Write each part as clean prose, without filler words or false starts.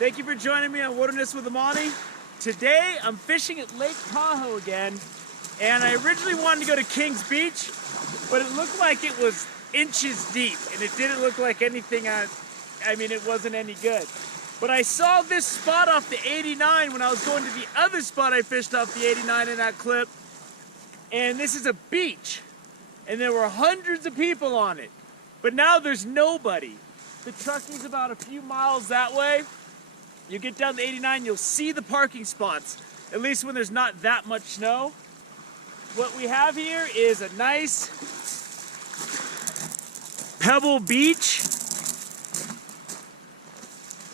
Thank you for joining me on Wilderness with Amani. Today I'm fishing at Lake Tahoe again, and I originally wanted to go to Kings Beach, but it looked like it was inches deep, and it didn't look like anything. I mean, it wasn't any good. But I saw this spot off the 89 when I was going to the other spot I fished off the 89 in that clip, and this is a beach, and there were hundreds of people on it, but now there's nobody. The trucking's about a few miles that way. You get down the 89, you'll see the parking spots, at least when there's not that much snow. What we have here is a nice pebble beach,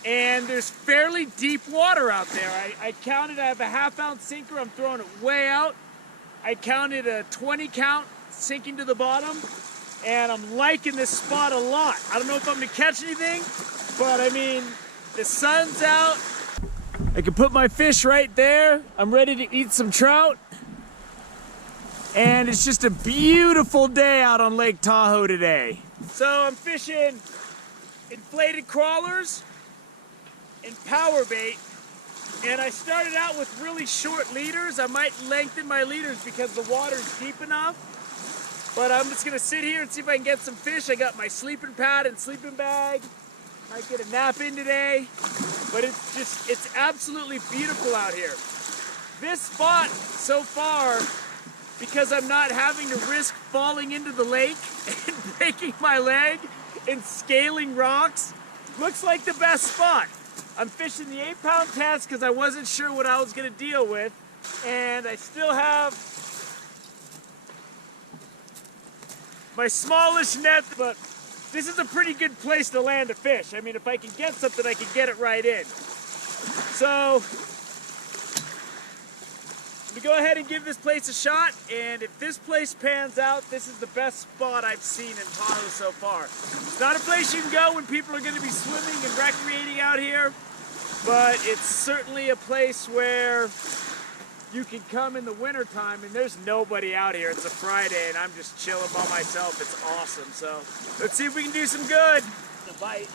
and there's fairly deep water out there. I counted, I have a half-ounce sinker, I'm throwing it way out. I counted a 20 count sinking to the bottom, and I'm liking this spot a lot. I don't know if I'm gonna catch anything, but I mean, the sun's out. I can put my fish right there. I'm ready to eat some trout. And it's just a beautiful day out on Lake Tahoe today. So I'm fishing inflated crawlers and power bait. And I started out with really short leaders. I might lengthen my leaders because the water's deep enough. But I'm just gonna sit here and see if I can get some fish. I got my sleeping pad and sleeping bag. Might get a nap in today, but it's absolutely beautiful out here. This spot so far, because I'm not having to risk falling into the lake and breaking my leg and scaling rocks, looks like the best spot. I'm fishing the 8-pound test because I wasn't sure what I was gonna deal with, and I still have my smallish net, but this is a pretty good place to land a fish. I mean, if I can get something, I can get it right in. So, let me go ahead and give this place a shot, and if this place pans out, this is the best spot I've seen in Tahoe so far. It's not a place you can go when people are gonna be swimming and recreating out here, but it's certainly a place where you can come in the wintertime, and there's nobody out here. It's a Friday, and I'm just chilling by myself. It's awesome. So let's see if we can do some good. A bite.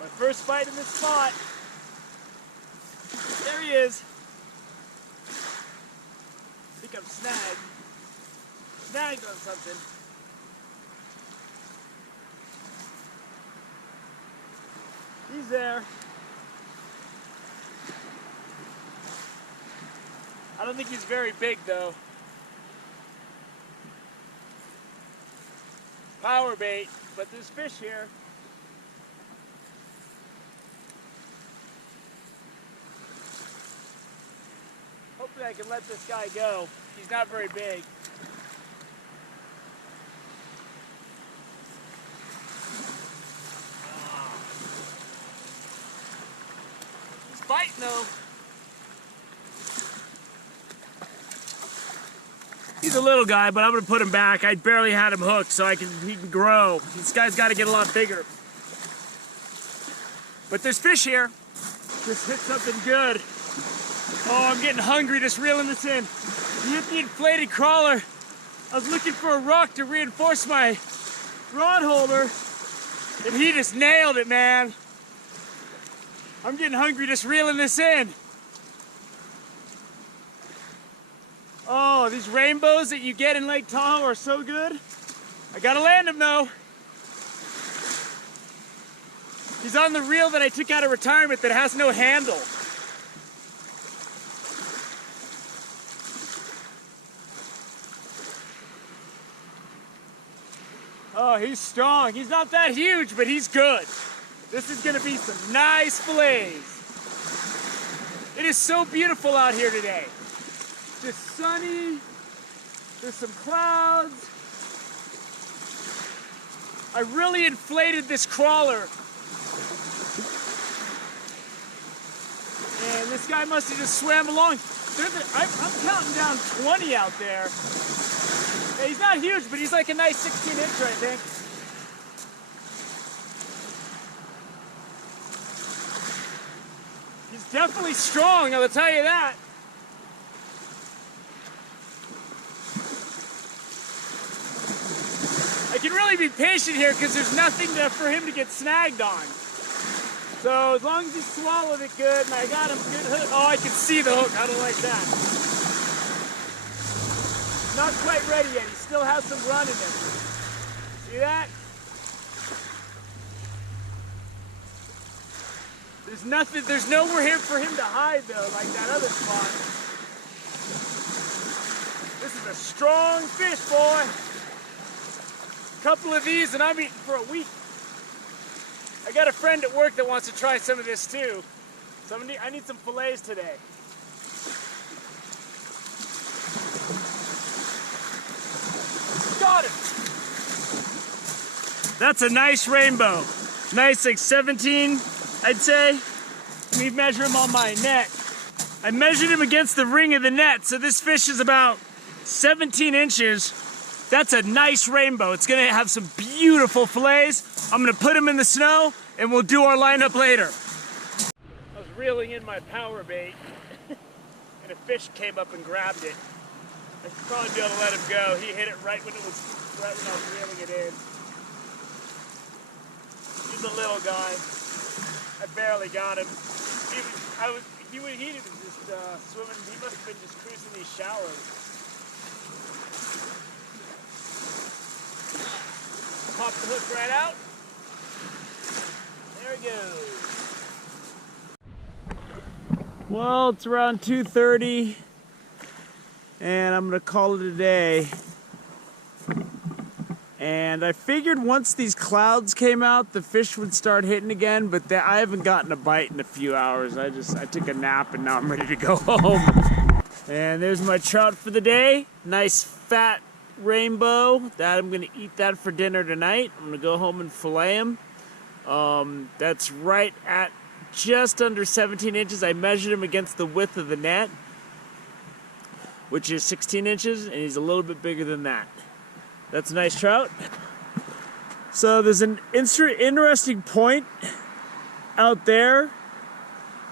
My first bite in this spot. There he is. I think I'm snagged on something. He's there. I don't think he's very big though. Power bait, but there's fish here. Hopefully I can let this guy go. He's not very big. He's biting though. He's a little guy, but I'm gonna put him back. I barely had him hooked, so he can grow. This guy's gotta get a lot bigger. But there's fish here. Just hit something good. Oh, I'm getting hungry just reeling this in. You hit the inflated crawler. I was looking for a rock to reinforce my rod holder, and he just nailed it, man. I'm getting hungry just reeling this in. Oh, these rainbows that you get in Lake Tahoe are so good. I gotta land him though. He's on the reel that I took out of retirement that has no handle. Oh, he's strong. He's not that huge, but he's good. This is gonna be some nice fillets. It is so beautiful out here today. It's sunny, there's some clouds. I really inflated this crawler. And this guy must have just swam along. I'm counting down 20 out there. Yeah, he's not huge, but he's like a nice 16-incher, I think. He's definitely strong, I'll tell you that. I can really be patient here because there's nothing for him to get snagged on. So as long as he swallowed it good and I got him good hook. Oh, I can see the hook. I don't like that. Not quite ready yet. He still has some run in him. See that? There's nowhere here for him to hide though, like that other spot. This is a strong fish, boy. A couple of these and I'm eating for a week. I got a friend at work that wants to try some of this too. So I need some fillets today. Got it. That's a nice rainbow. Nice, like 17, I'd say. Let me measure him on my net. I measured him against the ring of the net, so this fish is about 17 inches. That's a nice rainbow. It's gonna have some beautiful fillets. I'm gonna put him in the snow and we'll do our lineup later. I was reeling in my power bait and a fish came up and grabbed it. I should probably be able to let him go. He hit it right when I was reeling it in. He's a little guy. I barely got him. He was just swimming. He must have been just cruising these shallows. Pop the hook right out. There he goes. Well, it's around 2:30, and I'm gonna call it a day. And I figured once these clouds came out, the fish would start hitting again, but I haven't gotten a bite in a few hours. I took a nap and now I'm ready to go home. And there's my trout for the day. Nice fat rainbow. I'm gonna eat that for dinner tonight. I'm gonna go home and fillet him. That's right at just under 17 inches. I measured him against the width of the net, which is 16 inches, and he's a little bit bigger than that. That's a nice trout. So there's an interesting point out there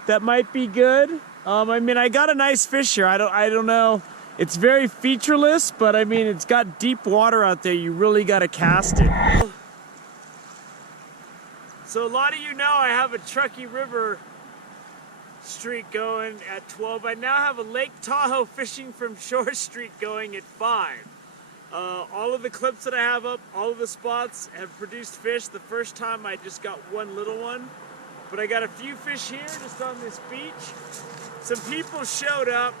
that might be good. I mean, I got a nice fish here. I don't know. It's very featureless, but I mean, it's got deep water out there. You really got to cast it. So a lot of you know I have a Truckee River streak going at 12. I now have a Lake Tahoe fishing from shore streak going at 5. All of the clips that I have up, all of the spots have produced fish. The first time I just got one little one, but I got a few fish here just on this beach. Some people showed up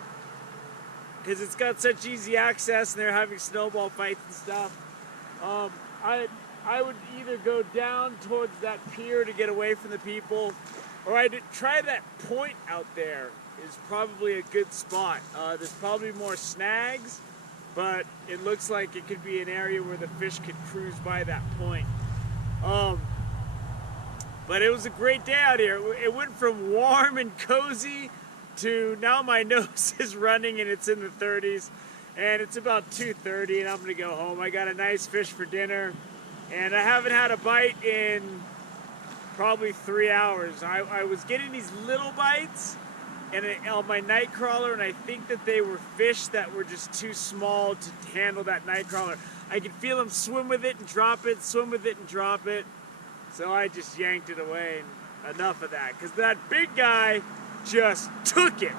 because it's got such easy access and they're having snowball fights and stuff. I would either go down towards that pier to get away from the people, or I'd try that point out there. Is probably a good spot. There's probably more snags, but it looks like it could be an area where the fish could cruise by that point. But it was a great day out here. It went from warm and cozy to now my nose is running and it's in the 30s. And it's about 2:30 and I'm gonna go home. I got a nice fish for dinner and I haven't had a bite in probably 3 hours. I was getting these little bites on my night crawler, and I think that they were fish that were just too small to handle that night crawler. I could feel them swim with it and drop it, swim with it and drop it. So I just yanked it away, and enough of that. Because that big guy just took it.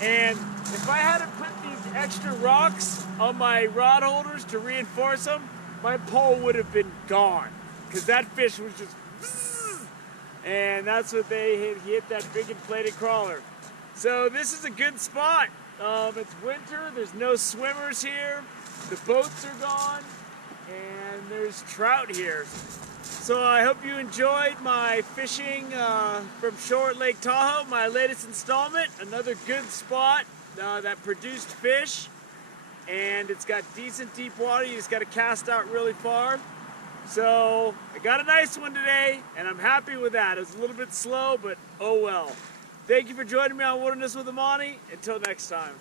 And if I hadn't put these extra rocks on my rod holders to reinforce them, my pole would have been gone. Because that fish was just, and that's what they hit. He hit that big inflated crawler. So this is a good spot. It's winter, there's no swimmers here, the boats are gone, and there's trout here. So I hope you enjoyed my fishing from shore at Lake Tahoe, my latest installment. Another good spot that produced fish, and it's got decent deep water. You just got to cast out really far. So I got a nice one today, and I'm happy with that. It was a little bit slow, but oh well. Thank you for joining me on Wilderness with Amani. Until next time.